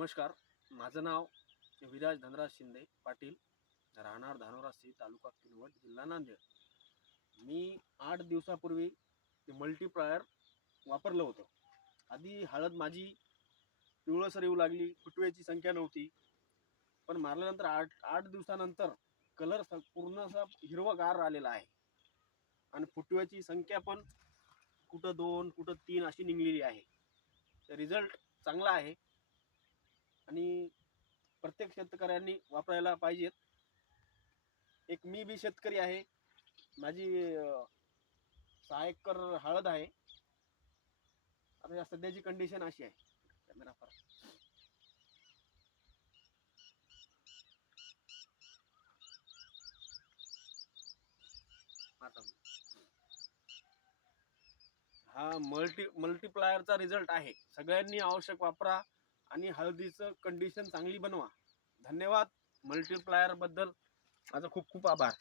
नमस्कार. माझं नाव विराज धनराज शिंदे पाटील राहणार धानोरासी तालुका किनवट जिल्हा नांदेड. मी आठ दिवसापूर्वी ते मल्टीप्लायर वापरलं होतं. आधी हळद माझी पिवळसर येऊ लागली फुटव्याची संख्या नव्हती. पण मारल्यानंतर आठ आठ दिवसानंतर कलर स पूर्ण असा हिरवागार आलेला आहे. आणि फुटव्याची संख्या पण कुठं दोन कुठं तीन अशी निघलेली आहे. रिझल्ट चांगला आहे. आणि प्रत्येक शेतकऱ्यांनी वापरायला पाहिजेत. एक मी बी शेतकरी आहे. माझी सहा एकर हळद आहे. आता या सध्याची कंडिशन अशी आहे. कॅमेरा फार हा मल्टी मल्टीप्लायरचा रिझल्ट आहे. सगळ्यांनी आवश्यक वापरा. आणि हळदीचं कंडिशन चांगली बनवा. धन्यवाद. मल्टीप्लायरबद्दल माझा खूप खूप आभार.